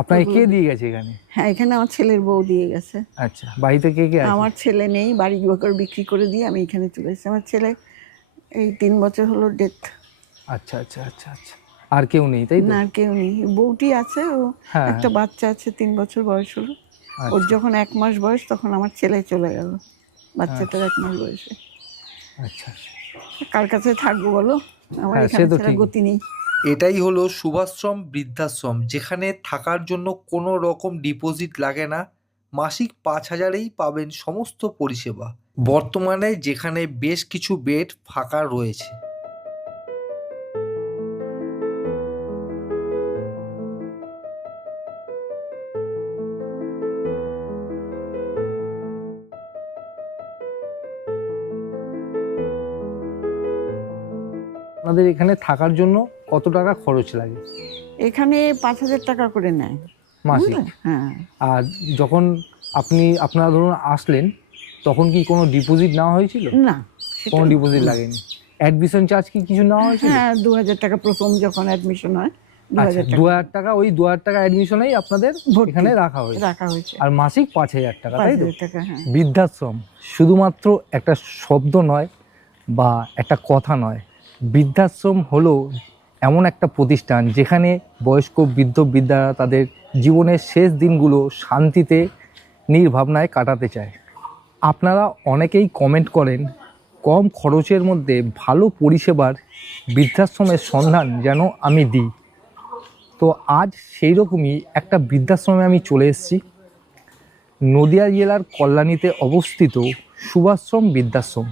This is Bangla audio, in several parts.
আপনাকে কে দিয়ে গেছে এখানে? হ্যাঁ, এখানে আমার ছেলের বউ দিয়ে গেছে। আচ্ছা, বাড়িতে কে কে আছে? আমার ছেলে নেই, বাড়ি বিক্রি করে দিয়ে আমি এখানে চলে এসেছি। আমার ছেলে এই 3 বছর হলো ডেথ। আচ্ছা আচ্ছা আচ্ছা আচ্ছা, আর কেউ নেই তাই তো? না, আর কেউ নেই। বউটি আছে, ও হ্যাঁ, একটা বাচ্চা আছে, 3 বছর বয়স হলো। ওর আচ্ছা যখন 1 মাস বয়স তখন আমার ছেলে চলে গেল, বাচ্চাটার 1 মাস বয়সে। আচ্ছা, কার কাছে থাকবো বলো, আমার হ্যাঁ, সে এখানে তো ছাড়া ঠিক। গতি নেই। এটাই হলো সুভাশ্রম বৃদ্ধাশ্রম, যেখানে থাকার জন্য কোনো রকম ডিপোজিট লাগে না। মাসিক 5,000-এই পাবেন সমস্ত পরিষেবা। বর্তমানে যেখানে বেশ কিছু বেড ফাঁকা রয়েছে। আপনাদের এখানে থাকার জন্য কত টাকা খরচ লাগে এখানে 5,000 টাকা করে নেয় মাসিক? বুঝলে? হ্যাঁ। আর যখন আপনারা ধরুন আসলেন, তখন কি কোনো ডিপোজিট নেওয়া হয়েছিল? না, কোনো ডিপোজিট লাগেনি। অ্যাডমিশন চার্জ কি কিছু নেওয়া হয়েছিল? হ্যাঁ, 2,000 টাকা প্রথম যখন অ্যাডমিশন হয়, আচ্ছা, 2,000 টাকা। ওই 2,000 টাকা অ্যাডমিশনেই আপনাদের ভর্তি এখানে রাখা হয়েছে। আর মাসিক 5,000 টাকা, তাই তো? 5,000 টাকা, হ্যাঁ। বৃদ্ধাশ্রম শুধুমাত্র একটা শব্দ নয় বা একটা কথা নয়। বৃদ্ধাশ্রম হলো এমন একটা প্রতিষ্ঠান যেখানে বয়স্ক বৃদ্ধরা তাদের জীবনের শেষ দিনগুলো শান্তিতে নির্ভাবনায় কাটাতে চায়। আপনারা অনেকেই কমেন্ট করেন কম খরচের মধ্যে ভালো পরিষেবার বৃদ্ধাশ্রমের সন্ধান যেন আমি দিই। তো আজ সেই রকমই একটা বৃদ্ধাশ্রমে আমি চলে এসেছি। নদিয়া জেলার কল্যাণীতে অবস্থিত সুভাশ্রম বৃদ্ধাশ্রম,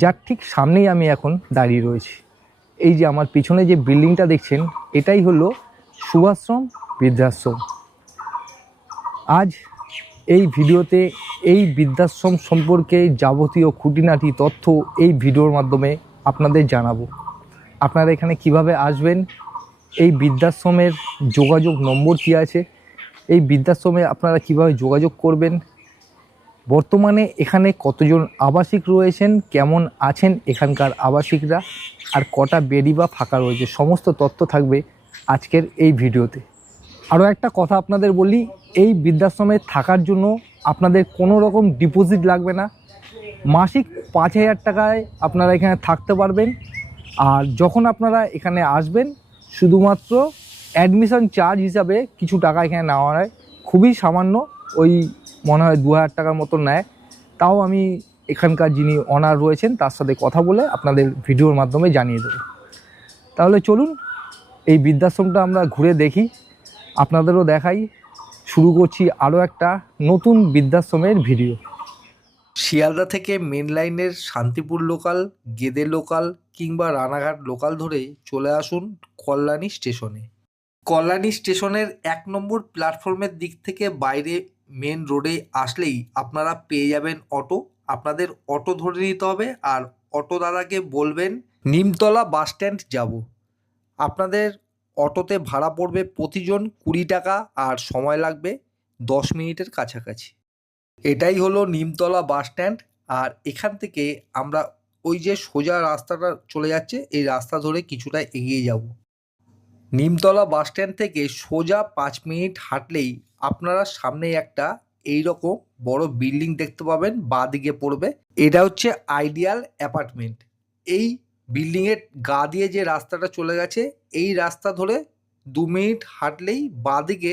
যার ঠিক সামনেই আমি এখন দাঁড়িয়ে রয়েছি। এই যে আমার পিছনে যে বিল্ডিংটা দেখছেন, এটাই হলো সুভাশ্রম বৃদ্ধাশ্রম। আজ এই ভিডিওতে এই বৃদ্ধাশ্রম সম্পর্কে যাবতীয় খুঁটিনাটি তথ্য এই ভিডিওর মাধ্যমে আপনাদের জানাবো। আপনারা এখানে কিভাবে আসবেন, এই বৃদ্ধাশ্রমের যোগাযোগ নম্বর কী আছে, এই বৃদ্ধাশ্রমে আপনারা কিভাবে যোগাযোগ করবেন, বর্তমানে এখানে কতজন আবাসিক রয়েছেন, কেমন আছেন এখানকার আবাসিকরা, আর কটা বেডই বা ফাঁকা রয়েছে, সমস্ত তথ্য থাকবে আজকের এই ভিডিওতে। আরও একটা কথা আপনাদের বলি, এই বৃদ্ধাশ্রমে থাকার জন্য আপনাদের কোনো রকম ডিপোজিট লাগবে না। মাসিক 5,000 টাকায় আপনারা এখানে থাকতে পারবেন। আর যখন আপনারা এখানে আসবেন, শুধুমাত্র অ্যাডমিশন চার্জ হিসাবে কিছু টাকা এখানে নেওয়া হয়, খুবই সামান্য, ওই মনে হয় 2,000 টাকার মতো নেয়। তাও আমি এখানকার যিনি অনার রয়েছেন তার সাথে কথা বলে আপনাদের ভিডিওর মাধ্যমে জানিয়ে দেবো। তাহলে চলুন এই বৃদ্ধাশ্রমটা আমরা ঘুরে দেখি, আপনাদেরও দেখাই। শুরু করছি আরও একটা নতুন বৃদ্ধাশ্রমের ভিডিও। শিয়ালদা থেকে মেন লাইনের শান্তিপুর লোকাল, গেদে লোকাল কিংবা রানাঘাট লোকাল ধরে চলে আসুন কল্যাণী স্টেশনে। কল্যাণী স্টেশনের 1 নম্বর প্ল্যাটফর্মের দিক থেকে বাইরে মেন রোডে আসলেই আপনারা পেয়ে যাবেন অটো। আপনাদের অটো ধরে নিতে হবে, আর অটো দাদাকে বলবেন নিমতলা বাস স্ট্যান্ড যাব। আপনাদের অটোতে ভাড়া পড়বে প্রতিজন 20 টাকা, আর সময় লাগবে 10 মিনিটের কাছাকাছি। এটাই হলো নিমতলা বাস স্ট্যান্ড। আর এখান থেকে আমরা ওই যে সোজা রাস্তাটা চলে যাচ্ছে, এই রাস্তা ধরে কিছুটা এগিয়ে যাব। নিমতলা বাস স্ট্যান্ড থেকে সোজা 5 মিনিট হাঁটলেই আপনারা সামনে একটা এইরকম বড় বিল্ডিং দেখতে পাবেন, বাঁ দিকে পড়বে। এটা হচ্ছে আইডিয়াল অ্যাপার্টমেন্ট। এই বিল্ডিংয়ের গা দিয়ে যে রাস্তাটা চলে গেছে, এই রাস্তা ধরে 2 মিনিট হাঁটলেই বাঁ দিকে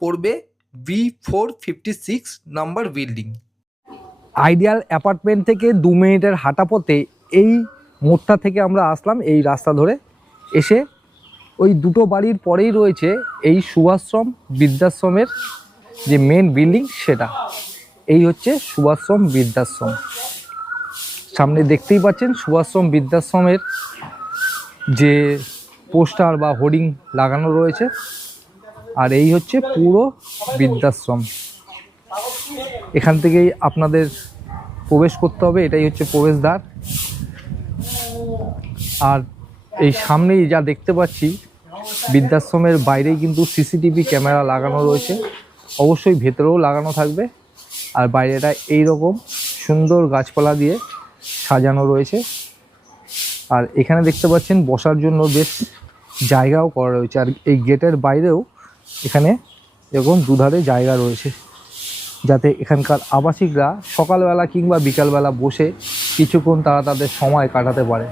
পড়বে V456 number building. Ideal apartment থেকে 2 মিনিটের হাঁটা পথে এই মোড়টা থেকে আমরা আসলাম। এই রাস্তা ধরে এসে ওই দুটো বাড়ির পরেই রয়েছে এই সুভাশ্রম বৃদ্ধাশ্রমের যে মেন বিল্ডিং, সেটা এই হচ্ছে সুভাশ্রম বৃদ্ধাশ্রম। সামনে দেখতেই পাচ্ছেন সুভাশ্রম বৃদ্ধাশ্রমের যে পোস্টার বা হোর্ডিং লাগানো রয়েছে। আর এই হচ্ছে পুরো বৃদ্ধাশ্রম। এখান থেকেই আপনাদের প্রবেশ করতে হবে, এটাই হচ্ছে প্রবেশদ্বার। আর এই সামনেই যা দেখতে পাচ্ছি, বৃদ্ধাশ্রমের বাইরেই কিন্তু সিসিটিভি ক্যামেরা লাগানো রয়েছে, অবশ্যই ভেতরেও লাগানো থাকবে। আর বাইরেটা এই রকম সুন্দর গাছপালা দিয়ে সাজানো রয়েছে। আর এখানে দেখতে পাচ্ছেন বসার জন্য বেশ জায়গাও করা রয়েছে। আর এই গেটের বাইরেও এখানে এরকম দুধারে জায়গা রয়েছে, যাতে এখানকার আবাসিকরা সকালবেলা কিংবা বিকালবেলা বসে কিছুক্ষণ তারা তাদের সময় কাটাতে পারে।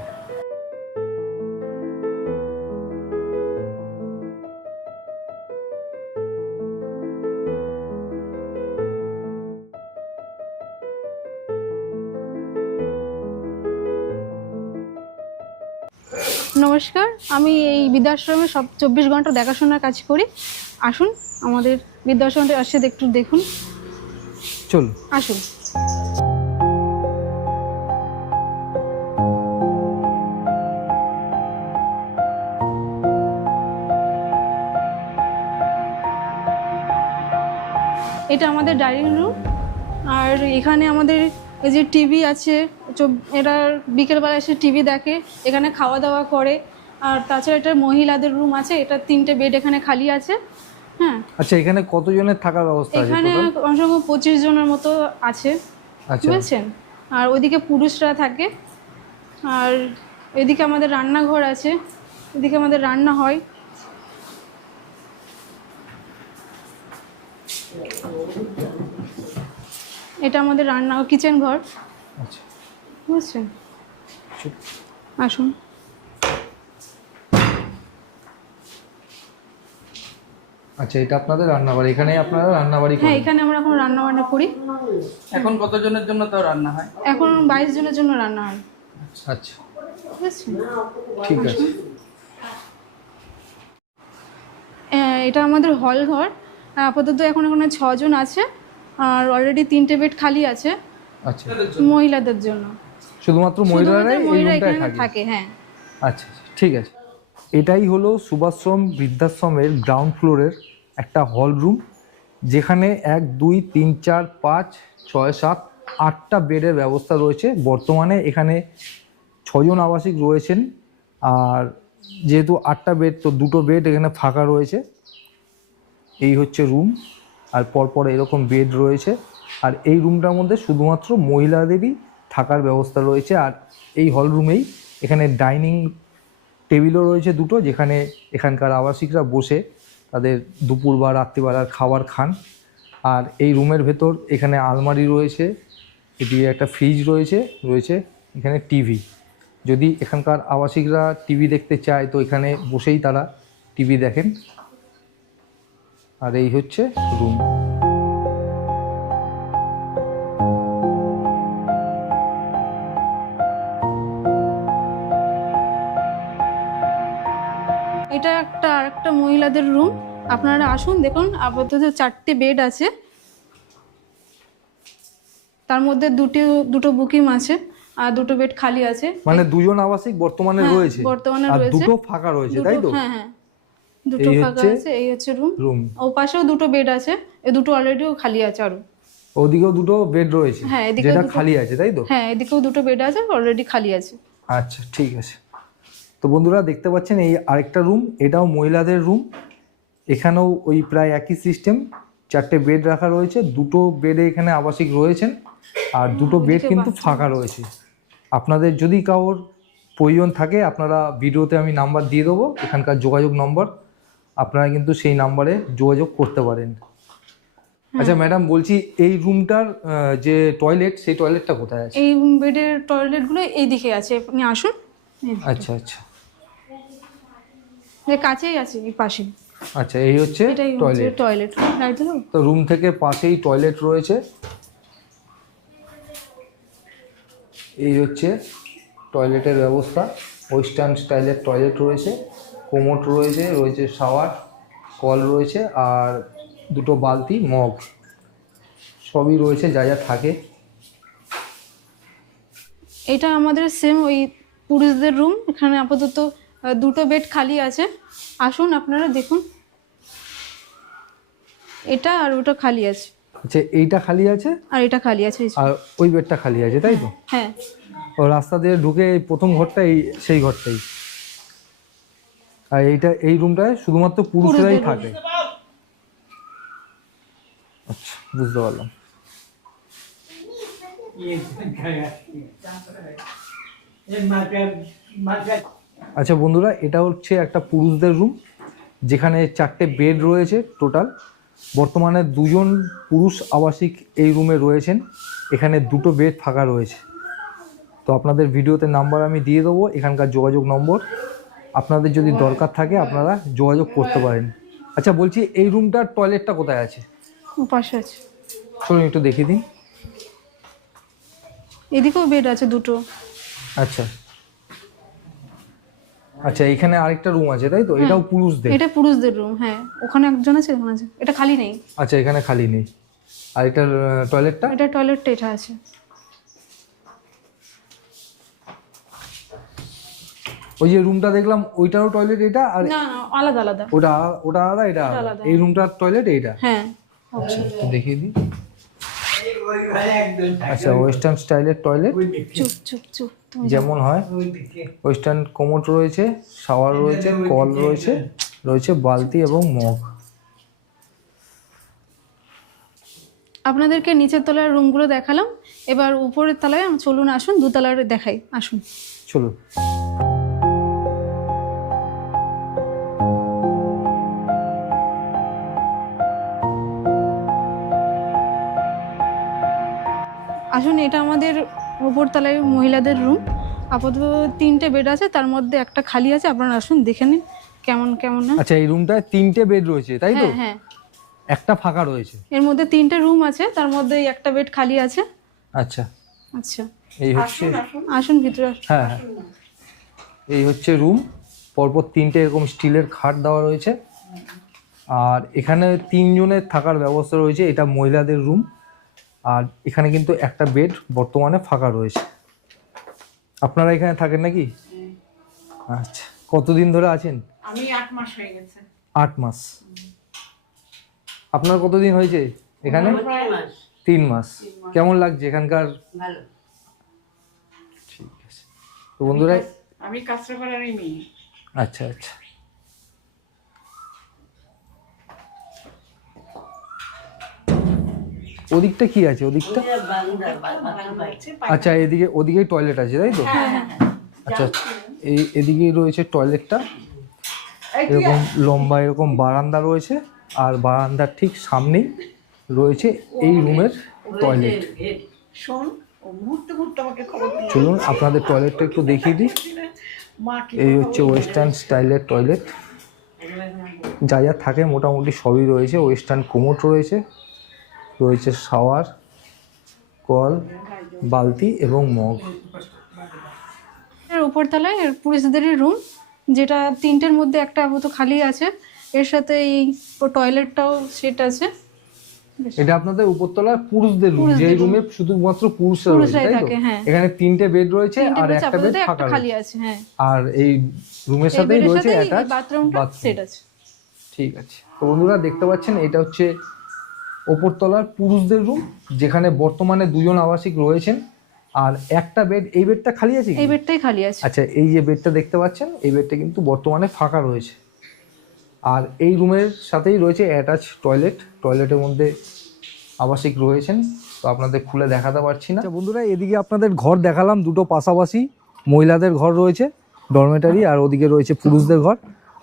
নমস্কার, আমি এই বৃদ্ধাশ্রমে সব 24 ঘন্টা দেখাশোনার কাজ করি। আসুন আমাদের বৃদ্ধাশ্রমে আসে একটু দেখুন, চল। আসুন। এটা আমাদের ডাইনিং রুম, আর এখানে আমাদের এই যে টিভি আছে, এরা বিকেলবেলা এসে টিভি দেখে, এখানে খাওয়া দাওয়া করে। আর তাছাড়া এটা মহিলাদের রুম আছে, এটা 3টে বেড এখানে খালি আছে। হ্যাঁ, আচ্ছা, এখানে কতজনের থাকার ব্যবস্থা আছে এখানে total? কমসে কম 25 জনের মতো আছে, আচ্ছা, বুঝছেন। আর ওইদিকে পুরুষরা থাকে, আর এদিকে আমাদের রান্নাঘর আছে, এদিকে আমাদের রান্না হয়। এটা আমাদের রান্না কিচেন ঘর, আচ্ছা, বুঝছেন। আসুন। আচ্ছা, এটা আপনাদের রান্নাবাড়ি, এখানে আপনারা রান্নাবাড়ি হ্যাঁ, করেন? এখানে আমরা এখন রান্না বান্না করি। এখন কতজনের জন্য তাও রান্না হয়? এখন 22 জনের জন্য রান্না হয়, আচ্ছা, বুঝছেন। ঠিক আছে। এটা আমাদের হল ঘর, আপাতত এখন এখানে 6 জন আছে, আর অলরেডি 3টে বেড খালি আছে আচ্ছা, মহিলাদের জন্য। শুধুমাত্র মহিলারাই এই মহিলা রুমটায় এখানে থাকে? থাকে, হ্যাঁ। আচ্ছা, ঠিক আছে। এটাই হলো সুভাশ্রম বৃদ্ধাশ্রমের গ্রাউন্ড ফ্লোরের একটা হল রুম, যেখানে 1 2 3 4 5 6 7 8টা বেডের ব্যবস্থা রয়েছে। বর্তমানে এখানে 6 জন আবাসিক রয়েছেন, আর যেহেতু 8টা বেড, তো 2টো বেড এখানে ফাঁকা রয়েছে। এই হচ্ছে রুম, আর পরপর এরকম বেড রয়েছে। আর এই রুমটার মধ্যে শুধুমাত্র মহিলাদেরই থাকার ব্যবস্থা রয়েছে। আর এই হল রুমেই এখানে ডাইনিং টেবিলও রয়েছে 2টো, যেখানে এখানকার আবাসিকরা বসে তাদের দুপুর বা রাত্রিবেলার খাবার খান। আর এই রুমের ভেতর এখানে আলমারি রয়েছে, এটি একটা ফ্রিজ রয়েছে, এখানে টিভি। যদি এখানকার আবাসিকরা টিভি দেখতে চায় তো এখানে বসেই তারা টিভি দেখেন। আর এই হচ্ছে রুম। এটা আরেকটা মহিলাদের রুম, আপনারা আসুন দেখুন। আপাতত 4টে বেড আছে, তার মধ্যে দুটো বুকিং আছে, আর 2টো বেড খালি আছে। মানে 2 জন আবাসিক বর্তমানে হ্যাঁ, রয়েছে, বর্তমানে আর রয়েছে। 2টো ফাঁকা রয়েছে, তাই তো? হ্যাঁ হ্যাঁ, 2টো এই ফাঁকা হচ্ছে আছে। এই হচ্ছে রুম। ও পাশেও 2টো বেড আছে, এই 2টো অলরেডিও খালি আছে আরো। ওদিকেও 2টো বেড রয়েছে, হ্যাঁ, এদিকেও যেটা 2টো খালি আছে, তাই তো? হ্যাঁ, এদিকেও 2টো বেড আছে, অলরেডি খালি আছে। আচ্ছা, ঠিক আছে। তো বন্ধুরা দেখতে পাচ্ছেন এই আরেকটা রুম, এটাও মহিলাদের রুম। এখানেও ওই প্রায় একই সিস্টেম, 4টে বেড রাখা রয়েছে। 2টো বেডে এখানে আবাসিক রয়েছেন, আর 2টো বেড কিন্তু ফাঁকা রয়েছে। আপনাদের যদি কারোর প্রয়োজন থাকে, আপনারা ভিডিওতে আমি নাম্বার দিয়ে দেবো, এখানকার যোগাযোগ নম্বর, আপনারা কিন্তু সেই নাম্বারে যোগাযোগ করতে পারেন। আচ্ছা ম্যাডাম, বলছি এই রুমটার যে টয়লেট, সেই টয়লেটটা কোথায় আছে? এই বেডের টয়লেটগুলো এই দিকে আছে, আপনি আসুন। আচ্ছা আচ্ছা এর কাছেই আছে, এই পাশে। আচ্ছা, এই হচ্ছে এটাই টয়লেট। টয়লেট, লাইট দিলো? তো রুম থেকে পাশেই টয়লেট রয়েছে। এই হচ্ছে টয়লেটের ব্যবস্থা, ওয়েস্টার্ন স্টাইলের টয়লেট রয়েছে, কোমোড রয়েছে শাওয়ার, কল রয়েছে, আর 2টো বালতি, মগ সবই রয়েছে, যা যা থাকে। এটা আমাদের সেম ওই পুরুষদের রুম, এখানে আপাতত 2টো বেড খালি আছে। আসুন আপনারা দেখুন, এটা আর ওটা খালি আছে। আচ্ছা, এইটা খালি আছে আর এটা খালি আছে, এই যে। আর ওই বেডটা খালি আছে, তাই তো? হ্যাঁ, ও রাস্তা দিয়ে ঢুকে এই প্রথম ঘরটা, সেই ঘরটাই। আর এই রুমটায় শুধুমাত্র পুরুষরাই থাকে। আচ্ছা, বুঝতে পারলাম। আচ্ছা বন্ধুরা, এটা হচ্ছে একটা পুরুষদের রুম, যেখানে 4টে বেড রয়েছে টোটাল, বর্তমানে 2জন পুরুষ আবাসিক এই রুমে রয়েছেন। এখানে 2টো বেড ফাঁকা রয়েছে। তো আপনাদের ভিডিওতে নাম্বার আমি দিয়ে দেবো, এখানকার যোগাযোগ নম্বর। আপনাদের যদি দরকার থাকে আপনারা যোগাযোগ করতে পারেন। আচ্ছা বলছি, এই রুমটার টয়লেটটা কোথায় আছে? পাশে আছে। চলুন একটু দেখিয়ে দিন। এদিকেও বেড আছে দুটো। আচ্ছা আচ্ছা, এখানে আরেকটা রুম আছে তাই তো? এটাও পুরুষদের? এটা পুরুষদের রুম, হ্যাঁ। ওখানে একজন আছে, এখানে আছে, এটা খালি নেই। আচ্ছা, এখানে খালি নেই। আর এটার টয়লেটটা? এটা টয়লেটটা এটা আছে। ওই যে রুমটা দেখলাম ওইটারও টয়লেট এটা? আর না না, আলাদা আলাদা। ওটা আলাদা, এটা আলাদা। এই রুমটার টয়লেট এইটা? হ্যাঁ। আচ্ছা, একটু দেখিয়ে দিই। আচ্ছা, ওয়েস্টার্ন স্টাইলের টয়লেট, চুপ চুপ চুপ, তুমি যেমন হয়। ওয়েস্টার্ন কোমোড রয়েছে, শাওয়ার রয়েছে, কল রয়েছে, রয়েছে বালতি এবং মগ। আপনাদেরকে নিচের তলার রুমগুলো দেখালাম, এবার উপরের তলায় চলুন, আসুন দোতলার দেখাই, আসুন। চলুন। আসুন, এটা আমাদের উপর তলায় মহিলাদের রুম। আপাতত 3টে বেড আছে, তার মধ্যে একটা খালি আছে। আপনারা আসুন দেখে নিন কেমন কেমন না। আচ্ছা, এই রুমটায় 3টে বেড রয়েছে তাই তো? হ্যাঁ হ্যাঁ, একটা ফাঁকা রয়েছে। এর মধ্যে 3টে রুম আছে, তার মধ্যে একটা বেড খালি আছে। আচ্ছা আচ্ছা, এই হচ্ছে, আসুন ভিতরে আসুন। হ্যাঁ হ্যাঁ, এই হচ্ছে রুম। পরপর 3টে এরকম স্টিলের খাট দেওয়া রয়েছে। আর এখানে 3 জনের থাকার ব্যবস্থা রয়েছে। এটা মহিলাদের রুম। আর এখানে কিন্তু একটা বেড বর্তমানে ফাঁকা রয়েছে। আপনারা এখানে থাকেন নাকি? আচ্ছা, কতদিন ধরে আছেন? আমি 8 মাস হয়ে গেছে। 8 মাস। আপনার কতদিন হয়েছে এখানে? 3 মাস। কেমন লাগছে এখানকার? ভালো। ঠিক আছে। তো বন্ধুরা, আমি কাঁচরাপাড়ারই মেয়ে। আচ্ছা আচ্ছা, ওদিকটা কি আছে? ওদিকটা আচ্ছা, এদিকে ওদিকেই টয়লেট আছে তাই তো? আচ্ছা, এদিকেই রয়েছে টয়লেটটা। এরকম লম্বা এরকম বারান্দা রয়েছে। আর বারান্দার ঠিক সামনেই রয়েছে এই রুমের টয়লেট। শোন, ও মুহূর্তে মুহূর্তে আমাকে খবর দিল। চলুন আপনাদের টয়লেটটা একটু দেখিয়ে দিই। মা কি এই হচ্ছে ওয়েস্টার্ন স্টাইলের টয়লেট। যা যা থাকে মোটামুটি সবই রয়েছে। ওয়েস্টার্ন কোমোড রয়েছে, রয়েছে শাওয়ার, কল, বালতি এবং মগ। এর উপর তলায় এর পুরুষদেরই রুম, যেটা 3টের মধ্যে একটা আপাতত খালি আছে। এর সাথে এই টয়লেটটাও সেট আছে। এটা আপনাদের উপরতলার পুরুষদের রুম, পুরুষদের যেই room। রুমে শুধুমাত্র পুরুষরা রয়েছে পুরুষরাই তাই তো? থাকে, হ্যাঁ। এখানে 3টে বেড রয়েছে 3টে আর বেড একটা বেড আপাতত ফাঁকা একটা খালি রয়েছে। আছে, হ্যাঁ। আর এই রুমের এই সাথেই বেডের রয়েছে সাথে অ্যাটাচ বাথরুমটা সেট আছে। ঠিক আছে। তো বন্ধুরা দেখতে পাচ্ছেন, এটা হচ্ছে ওপরতলার পুরুষদের রুম, যেখানে বর্তমানে 2জন আবাসিক রয়েছেন। আর একটা বেড, এই বেডটা খালি আছে কি? এই বেডটাই খালি আছে। আচ্ছা, এই যে বেডটা দেখতে পাচ্ছেন, এই বেডটা কিন্তু বর্তমানে ফাঁকা রয়েছে। আর এই রুমের সাথেই রয়েছে অ্যাটাচ টয়লেট। টয়লেটের মধ্যে আবাসিক রয়েছেন, তো আপনাদের খুলে দেখাতে পারছি না। বন্ধুরা, এদিকে আপনাদের ঘর দেখালাম, 2টো পাশাপাশি মহিলাদের ঘর রয়েছে, ডরমেটারি, আর ওদিকে রয়েছে পুরুষদের ঘর।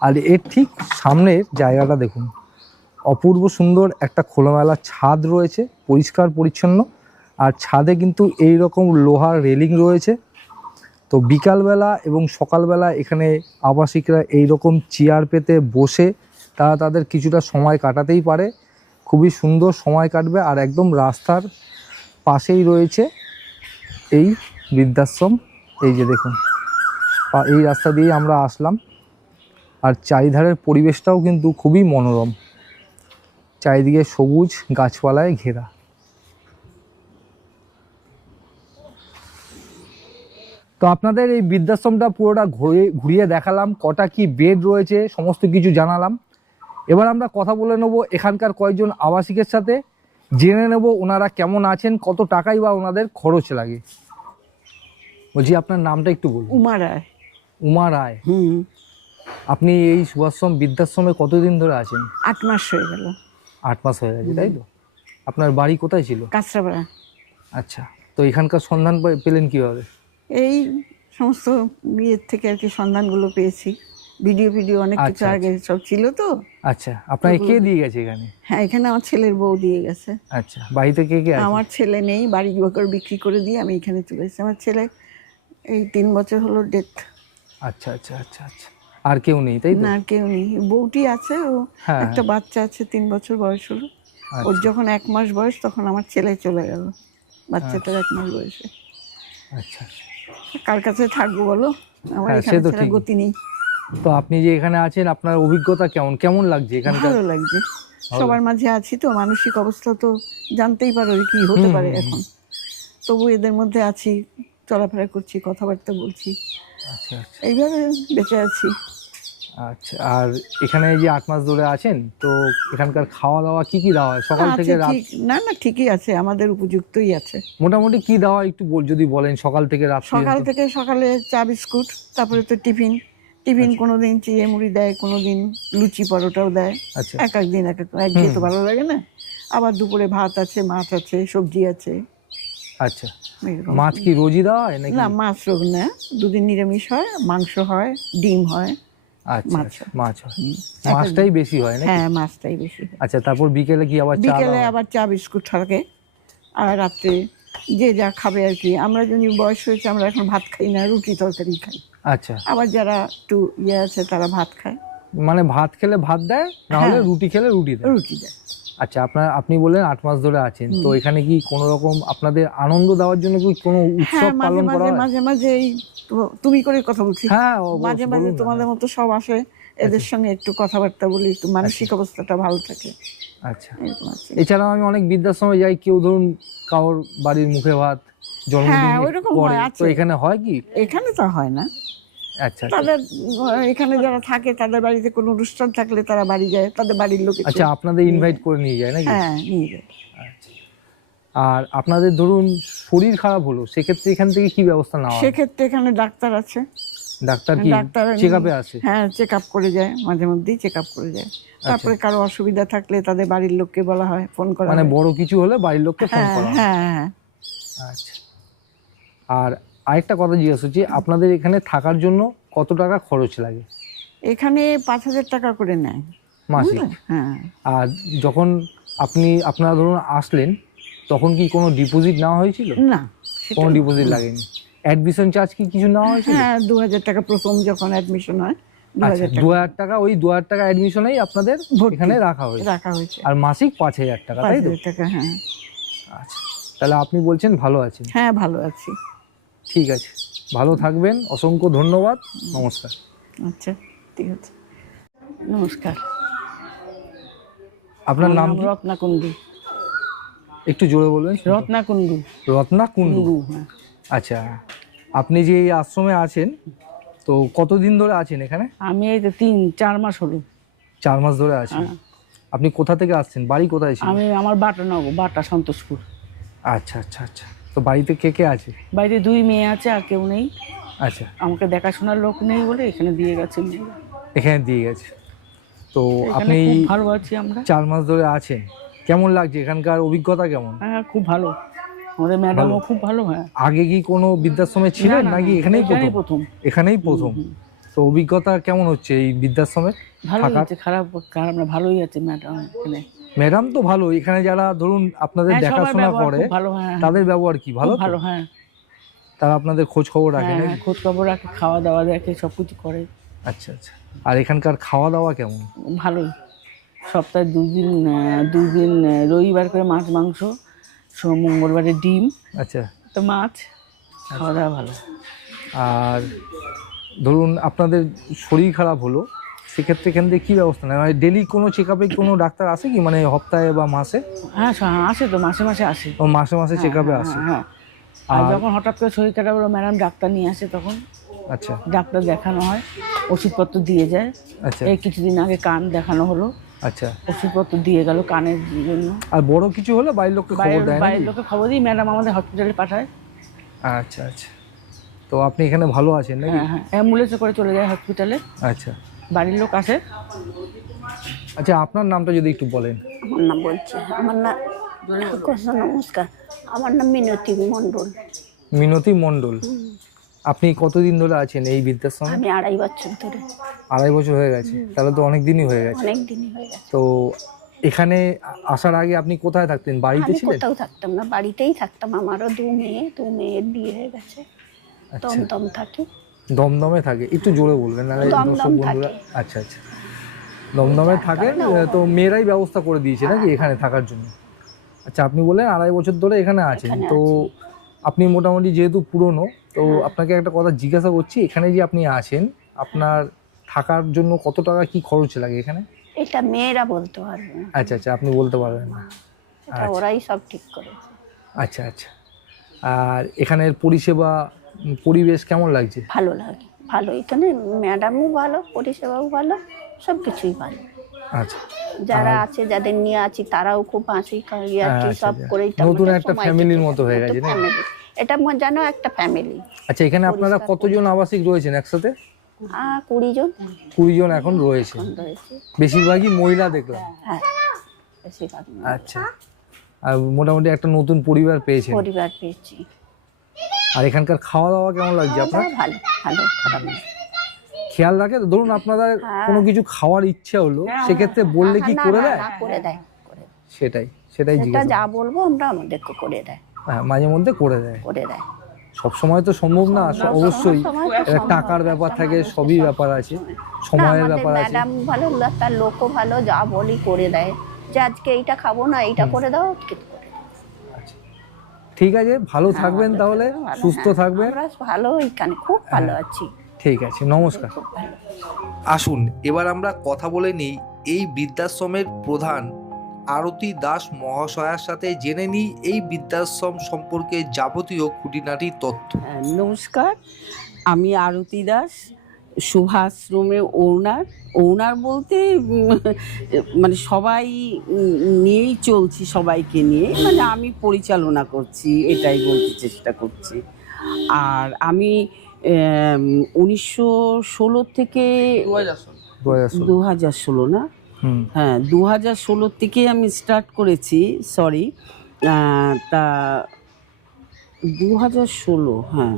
আর এর ঠিক সামনের জায়গাটা দেখুন, অপূর্ব সুন্দর একটা খোলামেলা ছাদ রয়েছে, পরিষ্কার পরিচ্ছন্ন। আর ছাদে কিন্তু এই রকম লোহার রেলিং রয়েছে। তো বিকালবেলা এবং সকালবেলা এখানে আবাসিকরা এই রকম চেয়ার পেতে বসে তারা তাদের কিছুটা সময় কাটাতেই পারে। খুবই সুন্দর সময় কাটবে। আর একদম রাস্তার পাশেই রয়েছে এই বৃদ্ধাশ্রম। এই যে দেখুন, এই রাস্তা দিয়ে আমরা আসলাম। আর চারিধারের পরিবেশটাও কিন্তু খুবই মনোরম, চারিদিকে সবুজ গাছপালায় ঘেরা। তো আপনাদের এই বৃদ্ধাশ্রমটা পুরোটা ঘুরিয়ে দেখালাম, কটা কি বেড রয়েছে সমস্ত কিছু জানালাম। এবার আমরা কথা বলে নেব এখানকার কয়েকজন আবাসিকের সাথে, জেনে নেব ওনারা কেমন আছেন, কত টাকাই বা ওনাদের খরচ লাগে। বলছি, আপনার নামটা একটু বলুন। উমা রায়। উমা রায়। আপনি এই সুভাশ্রম বৃদ্ধাশ্রমে কতদিন ধরে আছেন? 8 মাস হয়ে গেল। 8 মাস হয়ে গেছে তাই তো? আপনার বাড়ি কোথায় ছিল? কাঁচরাপাড়া। আচ্ছা, তো এখানকার সন্ধান পেলেন কিভাবে? এই সমস্ত বিয়ের থেকে আর কি সন্ধানগুলো পেয়েছি, ভিডিও অনেক কিছু আচ্ছা, আগে সব ছিল তো। আচ্ছা, আপনাকে কে দিয়ে গেছে এখানে? হ্যাঁ, এখানে আমার ছেলের বউ দিয়ে গেছে। আচ্ছা, বাড়িতে কে কে আছে? আমার ছেলে নেই, বাড়ি ঘর বিক্রি করে দিয়ে আমি এখানে চলে এসেছি। আমার ছেলে এই 3 বছর হলো ডেথ। আচ্ছা আচ্ছা আচ্ছা আচ্ছা, আর কেউ নেই তাই তো? না, আর কেউ নেই। বউটি আছে, ও হ্যাঁ, একটা বাচ্চা আছে, 3 বছর বয়স হলো। ওর আচ্ছা যখন 1 মাস বয়স তখন আমার ছেলে চলে গেল, বাচ্চাটার 1 মাস বয়সে। আচ্ছা। কার কাছে থাকবো বলো, আমার হ্যাঁ, এখানে সে তো ছাড়া ঠিক। গতি নেই। তো আপনি যে এখানে আছেন, আপনার অভিজ্ঞতা কেমন কেমন লাগছে এখানকার? ভালো লাগছে, সবার মাঝে আছি তো, মানসিক অবস্থা তো জানতেই পারো কি হতে পারে এখন। তবু এদের মধ্যে আছি, চলাফেরা করছি, কথাবার্তা বলছি, আচ্ছা আচ্ছা এইভাবে বেঁচে আছি। আচ্ছা। আর এখানে যে 8 মাস ধরে আছেন, তো এখানকার খাওয়া দাওয়া কি কি দেওয়া হয় সকাল থেকে আচ্ছা, রাত? ঠিক, না না, ঠিকই আছে, আমাদের উপযুক্তই আছে। মোটামুটি কি দেওয়া হয় একটু যদি বলেন, সকাল থেকে রাত সকাল পর্যন্ত? থেকে সকালে চা বিস্কুট, তারপরে তো টিফিন কোনোদিন চিড়ে মুড়ি দেয়, কোনোদিন লুচি পরোটাও দেয়। আচ্ছা এক এক দিন এক এক, একদিন তো ভালো লাগে না। আবার দুপুরে ভাত আছে, মাছ আছে, সবজি আছে, আচ্ছা। এরকম। মাছ কি রোজই দেওয়া হয় নাকি? না, মাছ রোগ না, দুদিন নিরামিষ হয়, মাংস হয়, ডিম হয়। আচ্ছা মাছ আচ্ছা, মাছ হয়। এক মাছটাই বেশি হয় নাকি? হ্যাঁ, মাছটাই বেশি হয়। আচ্ছা, তারপর বিকেলে কি আবার চা বিকেলে দেওয়া হয়? আবার চা বিস্কুট থাকে, আর রাত্রে যে যা খাবে আর কি। আমরা যদি বয়স হয়েছে, আমরা এখন ভাত খাই না, রুটি তরকারি খাই। আচ্ছা, আবার যারা একটু ইয়ে আছে তারা ভাত খায়, মানে ভাত খেলে ভাত দেয়, না হলে হ্যাঁ। রুটি খেলে রুটি দেয়। রুটি দেয়। আচ্ছা, আপনি বললেন 8 মাস ধরে আছেন, তো এখানে কি কোনো রকম আপনাদের আনন্দ দেওয়ার জন্য কি কোনো উৎসব হ্যাঁ, মাঝে পালন করা মাঝে হয়? মাঝে মাঝে এই তুমি করে কথা বলছি, হ্যাঁ, মাঝে মাঝে বলুন না। তোমাদের মতো সব আসে, এদের সঙ্গে একটু কথাবার্তা বলি, একটু মানসিক অবস্থাটা ভালো থাকে, আচ্ছা। এরকম আছে। এছাড়াও আমি অনেক বৃদ্ধাশ্রমে যাই, কেউ ধরুন কারোর বাড়ির মুখে ভাত জন্মদিন হ্যাঁ, ওইরকম করে, হয়, তো আছে। এখানে হয় কি? এখানে তো হয় না। আচ্ছা আচ্ছা তাদের এখানে যারা থাকে, তাদের বাড়িতে কোনো অনুষ্ঠান থাকলে তারা বাড়ি যায়, তাদের বাড়ির লোক আচ্ছা, আপনাদের ইনভাইট করে নিয়ে যায় নাকি? হ্যাঁ, নিয়ে যায়। আচ্ছা। আর আপনাদের ধরুন শরীর খারাপ হলো, সেক্ষেত্রে এখান থেকে কি ব্যবস্থা নেওয়া হয়? সেক্ষেত্রে এখানে ডাক্তার আছে, ডাক্তার কি ডাক্তার চেক আপে আসে? হ্যাঁ, চেক আপ করে যায়, মাঝে মধ্যেই চেক আপ করে যায়। তারপরে কারো অসুবিধা থাকলে তাদের বাড়ির লোককে বলা হয়, ফোন করা মানে হয়। বড় কিছু হলে বাড়ির লোককে ফোন হ্যাঁ করা হয়? হ্যাঁ হ্যাঁ। আচ্ছা। আর আরেকটা কথা জিজ্ঞেস হচ্ছে, আপনাদের এখানে থাকার জন্য কত টাকা খরচ লাগে এখানে 5,000 টাকা করে নেয় মাসিক? বুঝলে? হ্যাঁ। আর যখন আপনারা ধরুন আসলেন, তখন কি কোনো ডিপোজিট নেওয়া হয়েছিল? না, সেটা কোনো না। ডিপোজিট লাগেনি। অ্যাডমিশন চার্জ কি কিছু নেওয়া হয়েছিল? হ্যাঁ, 2,000 টাকা প্রথম যখন অ্যাডমিশন হয়, আচ্ছা, 2,000 টাকা 2,000 টাকা, ওই 2,000 টাকা অ্যাডমিশনেই আপনাদের ভর্তি এখানে রাখা হয়েছে। রাখা হয়েছে। আর মাসিক 5,000 টাকা, তাই তো? 5,000 টাকা, হ্যাঁ। আচ্ছা, তাহলে আপনি বলছেন ভালো আছেন। হ্যাঁ, ভালো আছি। ঠিক আছে, ভালো থাকবেন, অসংখ্য ধন্যবাদ, নমস্কার। আচ্ছা, ঠিক আছে, নমস্কার। আপনার আমার নাম নাম কি? রত্না কুন্ডু। একটু জোরে বলবেন। রত্না কুন্ডু। রত্না কুন্ডু। কুন্ডু, হ্যাঁ। আচ্ছা, আপনি যে এই আশ্রমে আছেন, তো কতদিন ধরে আছেন এখানে? আমি এই তো 3-4 মাস হলো। 4 মাস ধরে আছেন। হ্যাঁ। আপনি কোথা থেকে আসছেন, বাড়ি কোথায় ছিল? আমার বাটা সন্তোষপুর। আচ্ছা আচ্ছা আচ্ছা, তো বাড়িতে কে কে আছে? বাড়িতে 2 মেয়ে আছে, আর কেউ নেই। আচ্ছা, আমাকে দেখাশোনার লোক নেই বলে এখানে দিয়ে গেছে মেয়েরা। এখানে দিয়ে গেছে। তো এখানে আপনি খুব ভালো আছি আমরা। 4 মাস ধরে আছেন, কেমন লাগছে এখানকার অভিজ্ঞতা কেমন? হ্যাঁ, খুব ভালো, আমাদের ম্যাডামও খুব ভালো। হ্যাঁ। আগে কি কোনো বৃদ্ধাশ্রমে ছিলেন না, না, নাকি না, এখানেই প্রথম। এখানেই প্রথম? তো অভিজ্ঞতা কেমন হচ্ছে এই বৃদ্ধাশ্রমে ভালো থাকার? আছে, খারাপ না, ভালোই আছে ম্যাডাম এখানে। ম্যাডাম তো ভালো, এখানে যারা ধরুন আপনাদের হ্যাঁ, সবার দেখাশোনা ব্যবহার করে, খুব ভালো। হ্যাঁ, তাদের ব্যবহার কি ভালো? খুব তো ভালো। হ্যাঁ তারা আপনাদের খোঁজ খবর রাখে হ্যাঁ, নাকি? খোঁজ খবর রাখে, খাওয়া দাওয়া দেখে, সব কিছু করে। আচ্ছা আচ্ছা। আর এখানকার খাওয়া দাওয়া কেমন? ভালোই। সপ্তাহে 2 দিন রবিবার করে মাছ মাংস, মঙ্গলবারে ডিম, আচ্ছা। তো মাছ, খাওয়া দাওয়া ভালো। আর ধরুন আপনাদের শরীর খারাপ হলো, সেক্ষেত্রে এখান থেকে কী ব্যবস্থা নেয়? মানে ডেলি কোনো চেক আপে কোনো ডাক্তার আসে কি, মানে সপ্তাহে বা মাসে? হ্যাঁ, আসে তো, মাসে মাসে আসে। ও মাসে মাসে চেক আপে আসে? হ্যাঁ। আর যখন হঠাৎ করে শরীর খারাপ হলো, ম্যাডাম ডাক্তার নিয়ে আসে, তখন আচ্ছা ডাক্তার দেখানো হয়, ওষুধপত্র দিয়ে যায়। আচ্ছা এই কিছুদিন আগে কান দেখানো হলো, আচ্ছা। ওষুধপত্র দিয়ে গেল কানের জন্য। আর বড় কিছু হলে বাড়ির লোককে খবর দেয় বাইরের নাকি? লোকে খবর দিই, ম্যাডাম আমাদের হসপিটালে পাঠায়। আচ্ছা আচ্ছা। তো আপনি এখানে ভালো আছেন নাকি? হ্যাঁ হ্যাঁ, অ্যাম্বুলেন্সে করে চলে যায় হসপিটালে, আচ্ছা বাড়ির লোক আসে। আচ্ছা, আপনার নামটা যদি একটু বলেন। আমার নাম বলছে, আমার নাম নমস্কার, আমার নাম মিনতি মণ্ডল। মিনতি মণ্ডল। আপনি কতদিন ধরে আছেন এই বৃদ্ধাশ্রমে? আমি 2.5 বছর ধরে। 2.5 বছর হয়ে গেছে, তাহলে তো অনেক দিনই হয়ে গেছে। অনেক দিনই হয়ে গেছে। তো এখানে আসার আগে আপনি কোথায় থাকতেন? বাড়িতে আমি ছিলেন? কোথাও থাকতাম না, বাড়িতেই থাকতাম। আমারও 2 মেয়ের বিয়ে হয়ে গেছে। আচ্ছা, দমদম থাকি। দমদমে থাকে, একটু জোরে বলবেন নাহলে দমদম দর্শক বন্ধুরা। থাকে। আচ্ছা আচ্ছা, দমদমে থাকেন। তো মেয়েরাই ব্যবস্থা করে দিয়েছে নাকি এখানে থাকার জন্য? আচ্ছা, আপনি বললেন 2.5 বছর ধরে এখানে আছেন। এখানে তো আপনি মোটামুটি যেহেতু পুরনো, তো হ্যাঁ। আপনাকে একটা কথা জিজ্ঞাসা করছি, এখানে যে আপনি আছেন, আপনার থাকার জন্য কত টাকা কি খরচ লাগে এখানে? এটা মেয়েরা বলতে পারবে না, আচ্ছা আচ্ছা, আপনি বলতে পারবেন না। এটা আচ্ছা। ওরাই সব ঠিক করেছে। আচ্ছা আচ্ছা, আর এখানের পরিষেবা, পরিবেশ কেমন লাগছে? ভালো লাগে, ভালো। এখানে ম্যাডামও ভালো, পরিষেবাও ভালো, সব কিছুই ভালো। আচ্ছা, যারা আছে, যাদের নিয়ে আছি, তারাও খুব হাসি খাওয়াই আর কি, আচ্ছা, সব আচ্ছা। করেই নতুন একটা ফ্যামিলির মতো হয়ে গেছে, নাকি? এটা যেন একটা ফ্যামিলি। আচ্ছা, এখানে আপনারা কতজন আবাসিক রয়েছেন একসাথে? 20 জন 20 জন এখন রয়েছে। এখন রয়েছে। বেশিরভাগই মহিলা দেখলাম। হ্যাঁ, বেশিরভাগ আচ্ছা, আর মোটামুটি একটা নতুন পরিবার পেয়েছেন। পরিবার পেয়েছি। আর এখানকার খাওয়া দাওয়া কেমন লাগছে আপনার? ভালো ভালো, খারাপ না। খেয়াল রাখে তো? ধরুন আপনাদের হ্যাঁ। কোনো কিছু খাওয়ার ইচ্ছা হলো, সেক্ষেত্রে বললে কি না, করে না, দেয়? না, করে দেয়, করে দেয়। সেটাই সেটা জিজ্ঞাসা। যা বলবো আমরা, আমাদেরকে করে দেয়, হ্যাঁ, মাঝে মধ্যে করে দেয়। করে দেয়। সব সময় তো সম্ভব না, অবশ্যই সময় তো একটা সম্ভব টাকার না, ব্যাপার একটা থাকে, মানুষের সবই সব ব্যাপার আছে, সময়। না, সময়ের আমাদের ব্যাপার আছে। ম্যাডাম ভালো, তার লোকও ভালো, যা বলি করে দেয়। যে আজকে এইটা খাবো না, এইটা করে দাও, কিন্তু করে দেয়। আচ্ছা, ঠিক আছে, ভালো থাকবেন আমাদের তাহলে, ভালো, সুস্থ হ্যাঁ। থাকবেন। আমরা ভালো, এখানে খুব ভালো আছি, ঠিক আছে, নমস্কার। খুব ভালো। আসুন এবার আমরা কথা বলে নিই এই বৃদ্ধাশ্রমের প্রধান আরতি দাস মহাশয়ার সাথে, জেনে নিই এই বৃদ্ধাশ্রম সম্পর্কে যাবতীয় খুঁটিনাটি তথ্য। নমস্কার, আমি আরতি দাস, শুভাশ্রমের ওনার বলতে মানে সবাই নিয়েই চলছি, সবাইকে নিয়ে, মানে আমি পরিচালনা করছি, এটাই বলতে চেষ্টা করছি। আর আমি 1916 থেকে 2016 না, হ্যাঁ 2016 থেকে আমি স্টার্ট করেছি, সরি, তা 2016, হ্যাঁ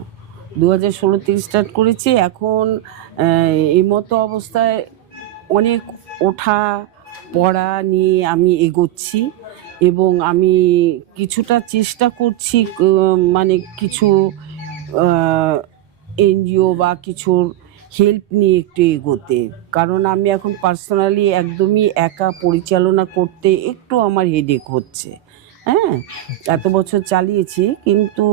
2016 থেকে স্টার্ট করেছি। এখন এই মতো অবস্থায় অনেক ওঠা পড়া নিয়ে আমি এগোচ্ছি, এবং আমি কিছুটা চেষ্টা করছি, মানে কিছু এনজিও বা কিছুর হেল্প নিয়ে একটু এগোতে, কারণ আমি এখন পার্সোনালি একদমই একা পরিচালনা করতে একটু আমার হেডেক হচ্ছে। হ্যাঁ, এত বছর চালিয়েছি, কিন্তু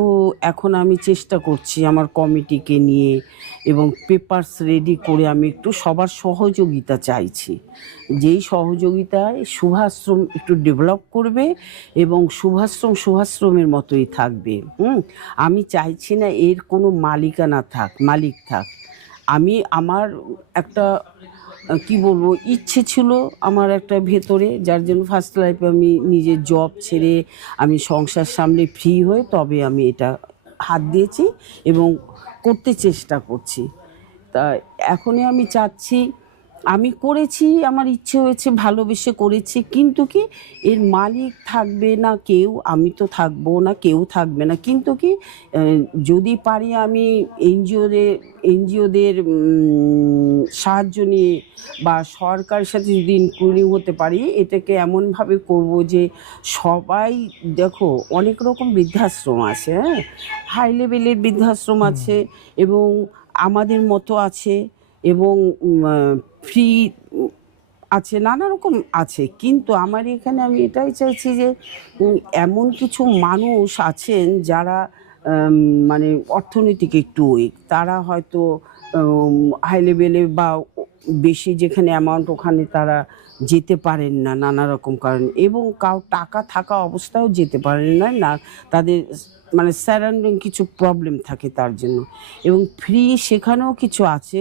এখন আমি চেষ্টা করছি আমার কমিটিকে নিয়ে, এবং পেপারস রেডি করে আমি একটু সবার সহযোগিতা চাইছি, যেই সহযোগিতায় শুভাশ্রম একটু ডেভেলপ করবে এবং শুভাশ্রমের মতোই থাকবে। আমি চাইছি না এর কোনো মালিক থাক। আমি আমার একটা কি বলবো, ইচ্ছে ছিল আমার একটা ভেতরে, যার জন্য ফার্স্ট লাইফে আমি নিজের জব ছেড়ে আমি সংসার সামলে ফ্রি হয়ে তবে আমি এটা হাত দিয়েছি এবং করতে চেষ্টা করছি। তা এখনই আমি চাচ্ছি, আমি করেছি, আমার ইচ্ছে হয়েছে, ভালোবেসে করেছি, কিন্তু কি এর মালিক থাকবে না কেউ, আমি তো থাকবো না, কেউ থাকবে না, কিন্তু কি যদি পারি আমি এনজিওদের সাহায্য নিয়ে বা সরকারের সাথে যদি ইনক্লুডিং হতে পারি, এটাকে এমনভাবে করব যে সবাই, দেখো অনেক রকম বৃদ্ধাশ্রম আছে, হ্যাঁ, হাই লেভেলের বৃদ্ধাশ্রম আছে এবং আমাদের মতো আছে, এবং ফ্রি আছে, নানা রকম আছে, কিন্তু আমার এখানে আমি এটাই চাইছি যে এমন কিছু মানুষ আছেন যারা মানে অর্থনৈতিক একটু উইক, তারা হয়তো হাই লেভেলে বা বেশি যেখানে অ্যামাউন্ট ওখানে তারা যেতে পারেন না নানা রকম কারণ, এবং টাকা থাকা অবস্থায়ও যেতে পারেন না, তাদের মানে সারাউন্ডিং কিছু প্রবলেম থাকে তার জন্য, এবং ফ্রি সেখানেও কিছু আছে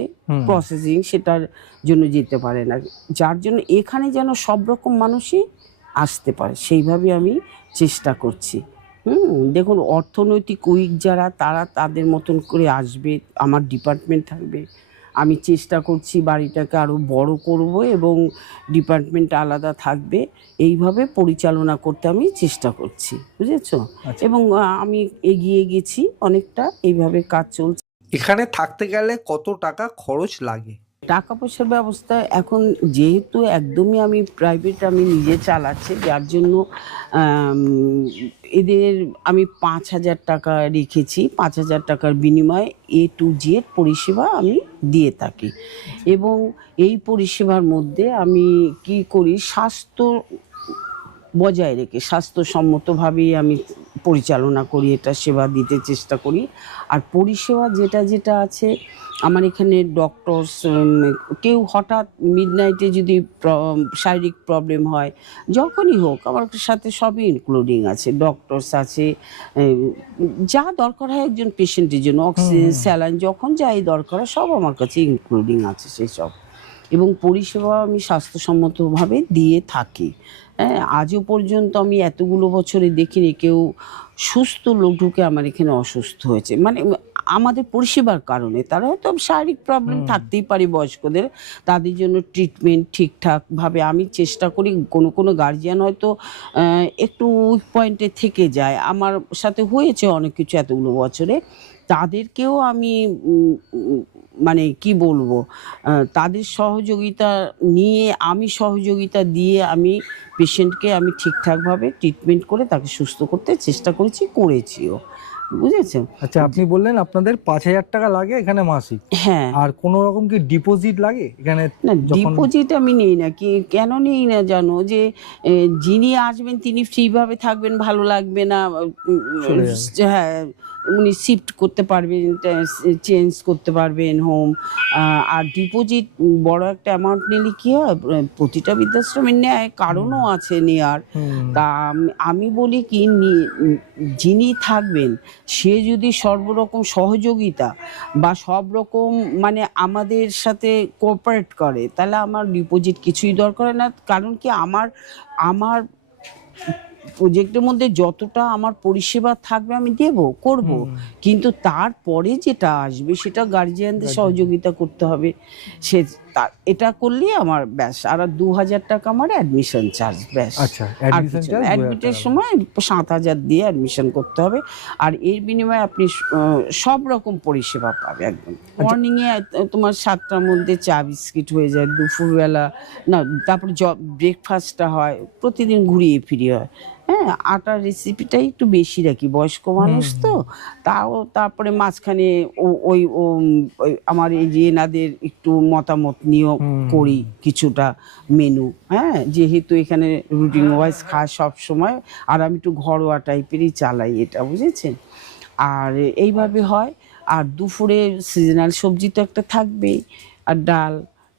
প্রসেসিং, সেটার জন্য যেতে পারে না, যার জন্য এখানে যেন সব রকম মানুষই আসতে পারে, সেইভাবে আমি চেষ্টা করছি। দেখুন, অর্থনৈতিক উইক যারা, তারা তাদের মতন করে আসবে, আমার ডিপার্টমেন্ট থাকবে, আমি চেষ্টা করছি বাড়িটাকে আরও বড় করব এবং ডিপার্টমেন্ট আলাদা থাকবে, এইভাবে পরিচালনা করতে আমি চেষ্টা করছি, বুঝেছো? এবং আমি এগিয়ে গেছি অনেকটা, এইভাবে কাজ চলছে। এখানে থাকতে গেলে কত টাকা খরচ লাগে? টাকা পয়সার ব্যবস্থা এখন যেহেতু একদমই আমি প্রাইভেট, আমি নিজে চালাচ্ছি, যার জন্য আম, এদের আমি 5,000 টাকা রেখেছি। 5,000 টাকার বিনিময়ে A to Z পরিষেবা আমি দিয়ে থাকি। এবং এই পরিষেবার মধ্যে আমি কি করি, স্বাস্থ্য বজায় রেখে স্বাস্থ্যসম্মতভাবেই আমি পরিচালনা করি, এটা সেবা দিতে চেষ্টা করি। আর পরিষেবা যেটা যেটা আছে আমার এখানে ডক্টরস, কেউ হঠাৎ মিডনাইটে যদি শারীরিক প্রবলেম হয়, যখনই হোক আমার সাথে সবই ইনক্লুডিং আছে। ডক্টরস আছে, যা দরকার হয় একজন পেশেন্টের জন্য, অক্সিজেন, স্যালাইন, যখন যাই দরকার হয় সব আমার কাছে ইনক্লুডিং আছে সেই সব। এবং পরিষেবা আমি স্বাস্থ্যসম্মতভাবে দিয়ে থাকি। হ্যাঁ, আজও পর্যন্ত আমি এতগুলো বছরে দেখিনি কেউ সুস্থ লোক ঢুকে আমার এখানে অসুস্থ হয়েছে, মানে আমাদের পরিষেবার কারণে। তারা হয়তো শারীরিক প্রবলেম থাকতেই পারে বয়স্কদের, তাদের জন্য ট্রিটমেন্ট ঠিকঠাকভাবে আমি চেষ্টা করি। কোনো কোনো গার্জিয়ান হয়তো একটু উইক পয়েন্টে থেকে যায়, আমার সাথে হয়েছে অনেক কিছু এতগুলো বছরে। তাদেরকেও আমি মানে কি বলবো, তাদের সহযোগিতা নিয়ে, আমি সহযোগিতা দিয়ে আমি পেশেন্টকে আমি ঠিকঠাকভাবে ট্রিটমেন্ট করে তাকে সুস্থ করতে চেষ্টা করেছিও, বুঝেছেন? আচ্ছা, আপনি বললেন আপনাদের 5,000 টাকা লাগে এখানে মাসিক। হ্যাঁ। আর কোনো রকম কি ডিপোজিট লাগে এখানে? না, যখন ডিপোজিট আমি নেই না। কেন নেই না জানো, যে যিনি আসবেন তিনি ফ্রিভাবে থাকবেন, ভালো লাগবে না, চলে যাবে। হ্যাঁ, উনি শিফট করতে পারবেন, চেঞ্জ করতে পারবেন হোম। আর ডিপোজিট বড় একটা অ্যামাউন্ট নিলে কি হয়, প্রতিটা বৃদ্ধাশ্রমের নেয়, কারণও আছে নেয়ার। তা আমি বলি কি, যিনি থাকবেন সে যদি সর্বরকম সহযোগিতা বা সব রকম মানে আমাদের সাথে কোঅপারেট করে, তাহলে আমার ডিপোজিট কিছুই দরকার হয় না। কারণ কি, আমার প্রজেক্টের মধ্যে যতটা আমার পরিষেবা থাকবে আমি করব, কিন্তু তারপরে যেটা আসবে সেটা গার্জিয়ানদের সহযোগিতা করতে হবে। এটা করলেই আমার ব্যাস। আর 2,000 টাকা আমার অ্যাডমিশন চার্জ, ব্যাস। আচ্ছা, অ্যাডমিশন চার্জ অ্যাডমিটের সময় 7,000 দিয়ে অ্যাডমিশন করতে হবে। আর এর বিনিময়ে আপনি সব রকম পরিষেবা পাবে একদম। মর্নিংয়ে তোমার 7টার মধ্যে চা বিস্কিট হয়ে যায়, দুপুরবেলা না, তারপরে ব্রেকফাস্টটা হয়, প্রতিদিন ঘুরিয়ে ফিরিয়ে হয়। হ্যাঁ, আটার রেসিপিটাই একটু বেশি রাখি, বয়স্ক মানুষ তো। তারপরে মাঝখানে ওই আমার এই যে এনাদের একটু মতামত নিয়েও করি কিছুটা মেনু। হ্যাঁ, যেহেতু এখানে রুটিন ওয়াইজ খায় সব সময়, আর আমি একটু ঘরোয়া টাইপেরই চালাই এটা, বুঝেছেন? আর এইভাবে হয়। আর দুপুরে সিজনাল সবজি তো একটা থাকবেই, আর ডাল।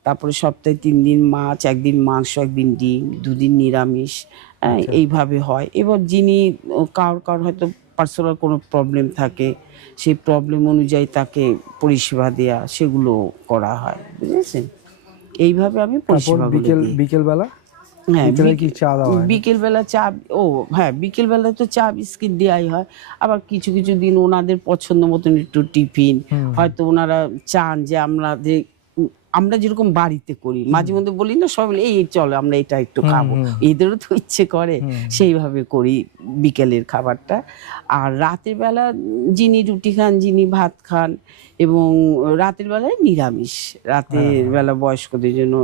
তারপরে সপ্তাহে 3 দিন মাছ, 1 দিন মাংস, 1 দিন ডিম, 2 দিন নিরামিষ। হ্যাঁ, এইভাবে হয়। এবার যিনি কারোর হয়তো পার্সোনাল কোনো প্রবলেম থাকে, সেই প্রবলেম অনুযায়ী তাকে পরিষেবা দেওয়া, সেগুলো করা হয়, বুঝেছেন? এইভাবে আমি পরিষেবা বিকেলবেলা হ্যাঁ, কি চা দেওয়া হয়? বিকেলবেলা চা, হ্যাঁ, বিকেলবেলা তো চা বিস্কিট দেওয়াই হয়। আবার কিছু কিছু দিন ওনাদের পছন্দ মতন একটু টিফিন, হয়তো ওনারা চান যে আমরা যেরকম বাড়িতে করি, মাঝে মধ্যে বলি না সবাই, এই চলো আমরা এটা একটু খাবো, এদেরও তো ইচ্ছে করে, সেইভাবে করি বিকেলের খাবারটা। আর রাতের বেলা যিনি রুটি খান, যিনি ভাত খান, এবং রাতের বেলায় নিরামিষ, রাতের বেলা বয়স্কদের জন্য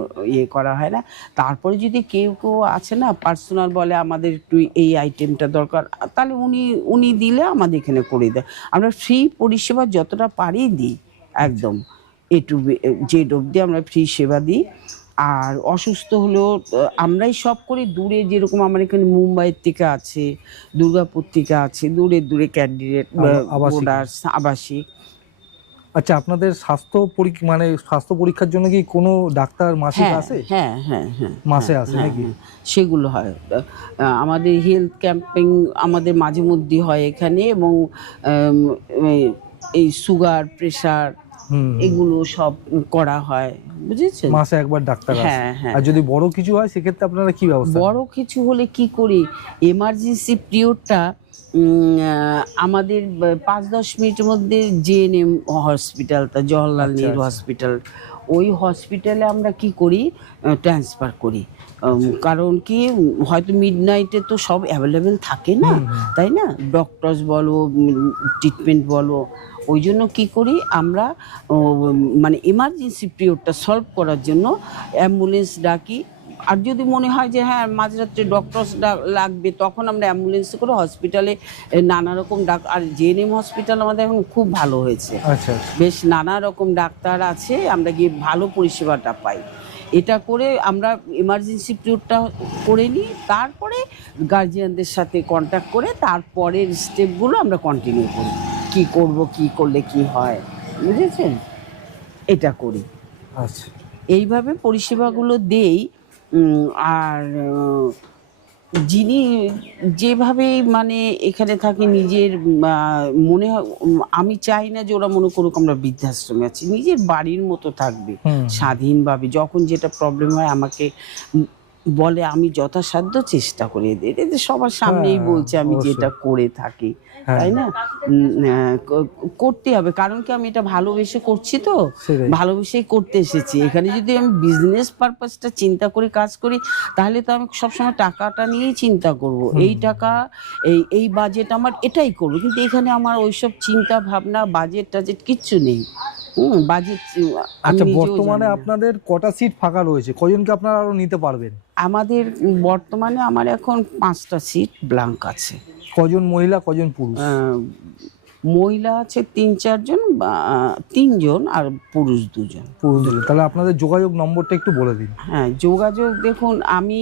করা হয় না। তারপরে যদি কেউ আছে না পার্সোনাল বলে আমাদের একটু এই আইটেমটা দরকার, তাহলে উনি দিলে আমাদের এখানে করে দেয়। আমরা ফ্রি পরিষেবা যতটা পারি দিই, একদম A to Z অবধি আমরা ফ্রি সেবা দিই। আর অসুস্থ হলেও আমরাই সব করি। দূরে যেরকম আমার এখানে মুম্বাইয়ের থেকে আছে, দুর্গাপুর থেকে আছে, দূরে ক্যান্ডিডেট, আবাসিক। আচ্ছা, আপনাদের স্বাস্থ্য পরীক্ষার জন্য কি কোনো ডাক্তার মাসিক আসে? হ্যাঁ, মাসে আসে নাকি? সেগুলো হয়। আমাদের হেলথ ক্যাম্পিং আমাদের মাঝে মধ্যে হয় এখানে, এবং এই সুগার, প্রেশার, এগুলো সব করা হয়, বুঝেছেন? মাসে একবার ডাক্তার আসে। হ্যাঁ। আর যদি বড় কিছু হয় সেক্ষেত্রে আপনারা কি ব্যবস্থা? বড় কিছু হলে কি করি, এমার্জেন্সি পিরিয়ডটা আমাদের 5-10 মিনিটের মধ্যে জেএনএম হসপিটালটা, জওহরলাল নেহরু হসপিটাল, ওই হসপিটালে আমরা কি করি, ট্রান্সফার করি। কারণ কি, হয়তো মিডনাইটে তো সব অ্যাভেলেবেল থাকে না, তাই না? ডক্টরস বলো, ট্রিটমেন্ট বলো, ওই জন্য কী করি আমরা, মানে এমার্জেন্সি পিরিয়ডটা সলভ করার জন্য অ্যাম্বুলেন্স ডাকি। আর যদি মনে হয় যে হ্যাঁ মাঝরাত্রে ডক্টর লাগবে, তখন আমরা অ্যাম্বুলেন্সে করে হসপিটালে নানা রকম আর জেএনএম হসপিটাল আমাদের এখন খুব ভালো হয়েছে, আচ্ছা বেশ নানা রকম ডাক্তার আছে, আমরা গিয়ে ভালো পরিষেবাটা পাই। এটা করে আমরা এমার্জেন্সি পিরিয়ডটা করে নিই, তারপরে গার্জিয়ানদের সাথে কন্ট্যাক্ট করে তারপরের স্টেপগুলো আমরা কন্টিনিউ করি, কি করব, কি করলে কি হয়, বুঝেছেন, এটা করি। আচ্ছা, এইভাবে পরিষেবাগুলো দেই। আর যিনি যেভাবে মানে এখানে থাকে নিজের মনে হয়, আমি চাই না যে ওরা মনে করুক আমরা বৃদ্ধাশ্রমে আছি, নিজের বাড়ির মতো থাকবে স্বাধীনভাবে। যখন যেটা প্রবলেম হয় আমাকে বলে, আমি যথাসাধ্য চেষ্টা করে দিই। এটা সবার সামনেই বলছে আমি যেটা করে থাকি, তাই না? করতে হবে, কারণ কি আমি এটা ভালোবেসে করছি, তো ভালোবেসেই করতে এসেছি এখানে। যদি আমি বিজনেস পারপাসটা চিন্তা করে কাজ করি, তাহলে তো আমি সবসময় টাকাটা নিয়েই চিন্তা করব, এই টাকা এই বাজেট আমার এটাই করবো। কিন্তু এখানে আমার ওইসব চিন্তা ভাবনা, বাজেট টাজেট কিচ্ছু নেই। বাজেট। আচ্ছা, বর্তমানে আপনাদের কটা সিট ফাঁকা রয়েছে? কজনকে আপনারা আরো নিতে পারবেন? আমাদের বর্তমানে আমার এখন 5টা সিট ব্ল্যাঙ্ক আছে। কজন মহিলা, কজন পুরুষ? মহিলা আছে 3-4 জন, 3 জন, আর পুরুষ 2 জন। তাহলে আপনাদের যোগাযোগ নম্বরটা একটু বলে দিন। হ্যাঁ, যোগাযোগ দেখুন, আমি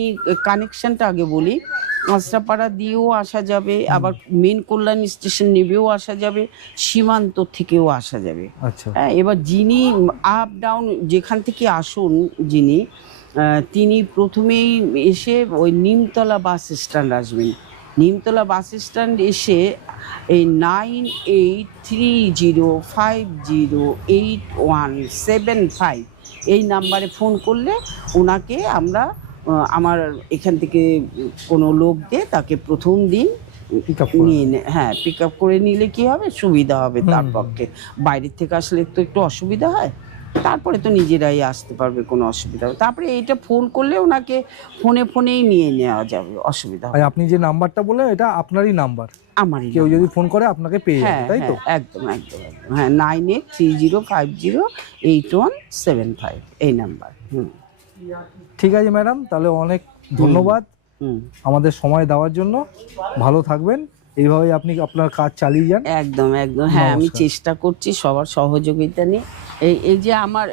কানেকশনটা আগে বলি। কাঁচরাপাড়া দিয়েও আসা যাবে, আবার মেন কল্যাণী স্টেশন নেবেও আসা যাবে, সীমান্ত থেকেও আসা যাবে। আচ্ছা, হ্যাঁ, এবার যিনি আপ ডাউন যেখান থেকে আসুন যিনি, তিনি প্রথমেই এসে ওই নিমতলা বাস স্ট্যান্ড আসবেন। নিমতলা বাস স্ট্যান্ড এসে এই 9830508175 এই নাম্বারে ফোন করলে ওনাকে আমরা আমার এখান থেকে কোনো লোক দিয়ে তাকে প্রথম দিন পিক আপ করে নিলে কি হবে, সুবিধা হবে তার পক্ষে। বাইরের থেকে আসলে তো একটু অসুবিধা হয়, তারপরে তো নিজেরাই আসতে পারবে, কোনো অসুবিধা হবে। তারপরে এইটা ফোন করলে ওনাকে ফোনেই নিয়ে নেওয়া যাবে, অসুবিধা হবে। আপনি যে নাম্বারটা বললেন এটা আপনারই নাম্বার? আমারই। কেউ যদি ফোন করে আপনাকে পেয়ে যাবে, তাই তো? একদম একদম একদম। হ্যাঁ, 9830508175 এই নাম্বার। ঠিক আছে ম্যাডাম, তাহলে অনেক ধন্যবাদ আমাদের সময় দেওয়ার জন্য। ভালো থাকবেন, এইভাবে আপনি আপনার কাজ চালিয়ে যান। একদম একদম। হ্যাঁ, আমি চেষ্টা করছি সবার সহযোগিতা নিয়ে। এই যে আমার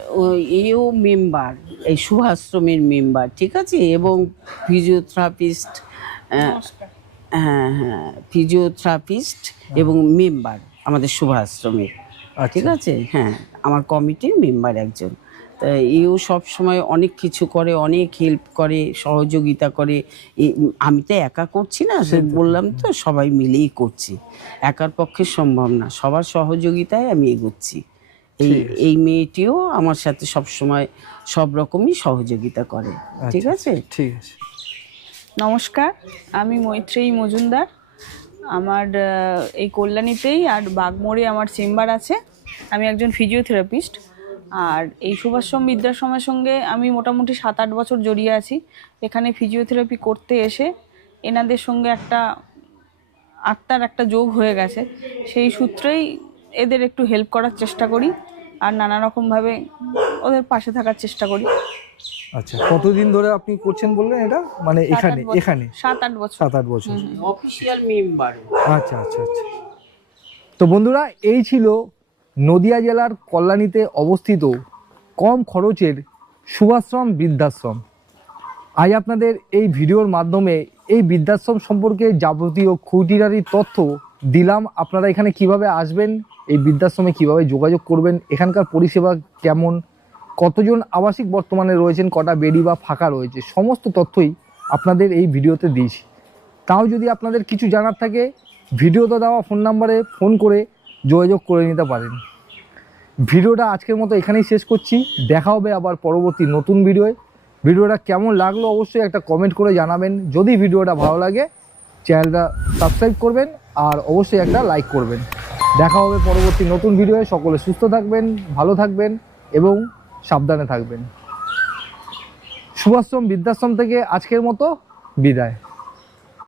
এও মেম্বার, এই শুভাশ্রমের মেম্বার, ঠিক আছে, এবং ফিজিওথেরাপিস্ট, ফিজিওথেরাপিস্ট এবং মেম্বার আমাদের শুভাশ্রমের, ঠিক আছে। হ্যাঁ, আমার কমিটির মেম্বার একজন। তা এও সব সময় অনেক কিছু করে, অনেক হেল্প করে, সহযোগিতা করে। আমি তো একা করছি না, বললাম তো, সবাই মিলেই করছি, একার পক্ষে সম্ভব না, সবার সহযোগিতায় আমি এগোচ্ছি। এই মেয়েটিও আমার সাথে সব সময় সব রকমই সহযোগিতা করে, ঠিক আছে। ঠিক আছে। নমস্কার, আমি মৈত্রেয়ী মজুমদার। আমার এই কল্যাণীতেই আর বাগমোড়ে আমার চেম্বার আছে। আমি একজন ফিজিওথেরাপিস্ট। আর এই সুভাশ্রম বৃদ্ধাশ্রমের সঙ্গে আমি মোটামুটি 7-8 বছর জড়িয়ে আছি। এখানে ফিজিওথেরাপি করতে এসে এনাদের সঙ্গে একটা আত্মার একটা যোগ হয়ে গেছে। সেই সূত্রেই এদের একটু হেল্প করার চেষ্টা করি আর নানা রকমভাবে ওদের পাশে থাকার চেষ্টা করি। আচ্ছা, কতদিন ধরে আপনি করছেন বললেন এটা? মানে এখানে 7-8 বছর। 7-8 বছর অফিসিয়াল মেম্বার। আচ্ছা আচ্ছা আচ্ছা। তো বন্ধুরা, এই ছিল নদিয়া জেলার কল্যাণীতে অবস্থিত কম খরচের সুভাশ্রম বৃদ্ধাশ্রম। আজ আপনাদের এই ভিডিওর মাধ্যমে এই বৃদ্ধাশ্রম সম্পর্কে যাবতীয় খুঁটিনাটি তথ্য দিলাম। আপনারা এখানে কিভাবে আসবেন, এই বৃদ্ধাশ্রমে কিভাবে যোগাযোগ করবেন, এখানকার পরিষেবা কেমন, কতজন আবাসিক বর্তমানে রয়েছেন, কটা বেডি বা ফাঁকা রয়েছে, সমস্ত তথ্যই আপনাদের এই ভিডিওতে দিয়েছি। তাও যদি আপনাদের কিছু জানার থাকে, ভিডিওতে দেওয়া ফোন নাম্বারে ফোন করে যোগাযোগ করে নিতে পারেন। ভিডিওটা আজকের মতো এখানেই শেষ করছি। দেখা হবে আবার পরবর্তী নতুন ভিডিওয়। ভিডিওটা কেমন লাগলো অবশ্যই একটা কমেন্ট করে জানাবেন। যদি ভিডিওটা ভালো লাগে চ্যানেলটা সাবস্ক্রাইব করবেন আর অবশ্যই একটা লাইক করবেন। দেখা হবে পরবর্তী নতুন ভিডিওয়ে। সকলে সুস্থ থাকবেন, ভালো থাকবেন এবং সাবধানে থাকবেন। সুভাশ্রম বৃদ্ধাশ্রম থেকে আজকের মতো বিদায়।